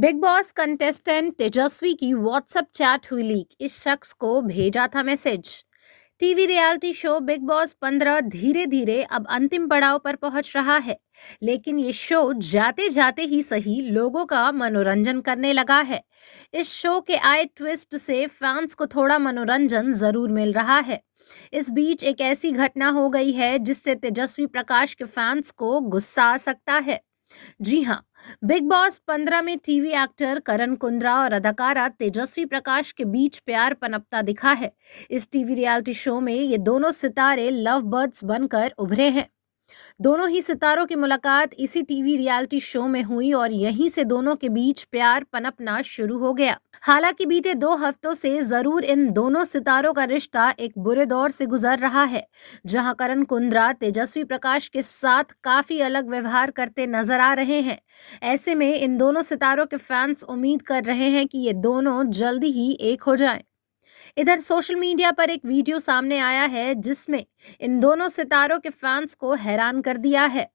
Big boss contestant तेजस्वी की WhatsApp chat हुई leak. इस शख्स को भेजा था message. TV reality show big boss 15 धीरे धीरे अब अंतिम पड़ाव पर पहुंच रहा है। लेकिन ये शो जाते जाते ही सही लोगों का मनोरंजन करने लगा है। इस शो के आए ट्विस्ट से फैंस को थोड़ा मनोरंजन जरूर मिल रहा है। इस बीच एक ऐसी घटना हो गई है जिससे तेजस्वी प्रकाश के फैंस को गुस्सा आ सकता है। जी हाँ, बिग बॉस 15 में टीवी एक्टर करण कुंद्रा और अदाकारा तेजस्वी प्रकाश के बीच प्यार पनपता दिखा है। इस टीवी रियलिटी शो में ये दोनों सितारे लव बर्ड्स बनकर उभरे हैं। दोनों ही सितारों की मुलाकात इसी टीवी रियलिटी शो में हुई और यहीं से दोनों के बीच प्यार पनपना शुरू हो गया। हालांकि बीते 2 हफ्तों से जरूर इन दोनों सितारों का रिश्ता एक बुरे दौर से गुजर रहा है, जहां करण कुंद्रा तेजस्वी प्रकाश के साथ काफी अलग व्यवहार करते नजर आ रहे हैं। ऐसे में इन दोनों सितारों के फैंस उम्मीद कर रहे हैं कि ये दोनों जल्दी ही एक हो जाएं। इधर सोशल मीडिया पर एक वीडियो सामने आया है जिसमें इन दोनों सितारों के फैंस को हैरान कर दिया है।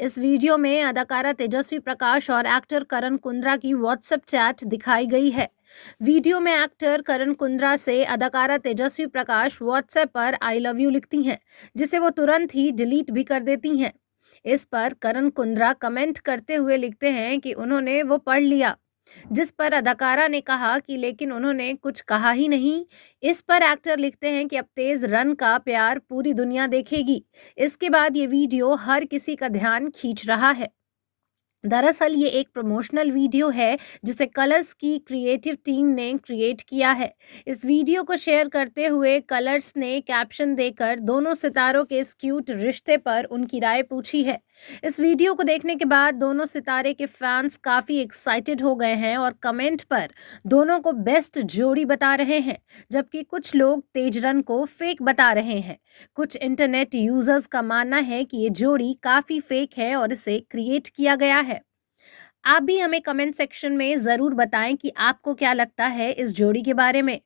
इस वीडियो में अदाकारा तेजस्वी प्रकाश और एक्टर करण कुंद्रा की व्हाट्सएप चैट दिखाई गई है। वीडियो में एक्टर करण कुंद्रा से अदाकारा तेजस्वी प्रकाश व्हाट्सएप पर आई लव यू लिखती हैं, जिसे वो तुरंत ही डिलीट भी कर देती हैं। इस पर करण कुंद्रा कमेंट करते हुए लिखते हैं कि उन्होंने वो पढ़ लिया, जिस पर अदाकारा ने कहा कि लेकिन उन्होंने कुछ कहा ही नहीं। इस पर एक्टर लिखते हैं कि अब तेज रन का प्यार पूरी दुनिया देखेगी। इसके बाद ये वीडियो हर किसी का ध्यान खींच रहा है। दरअसल ये एक प्रमोशनल वीडियो है जिसे कलर्स की क्रिएटिव टीम ने क्रिएट किया है। इस वीडियो को शेयर करते हुए कलर्स ने कैप्शन देकर दोनों सितारों के इस क्यूट रिश्ते पर उनकी राय पूछी है। इस वीडियो को देखने के बाद दोनों सितारे के फैंस काफी एक्साइटेड हो गए हैं और कमेंट पर दोनों को बेस्ट जोड़ी बता रहे हैं, जबकि कुछ लोग तेज रन को फेक बता रहे हैं। कुछ इंटरनेट यूजर्स का मानना है कि ये जोड़ी काफी फेक है और इसे क्रिएट किया गया है। आप भी हमें कमेंट सेक्शन में जरूर बताएं कि आपको क्या लगता है इस जोड़ी के बारे में।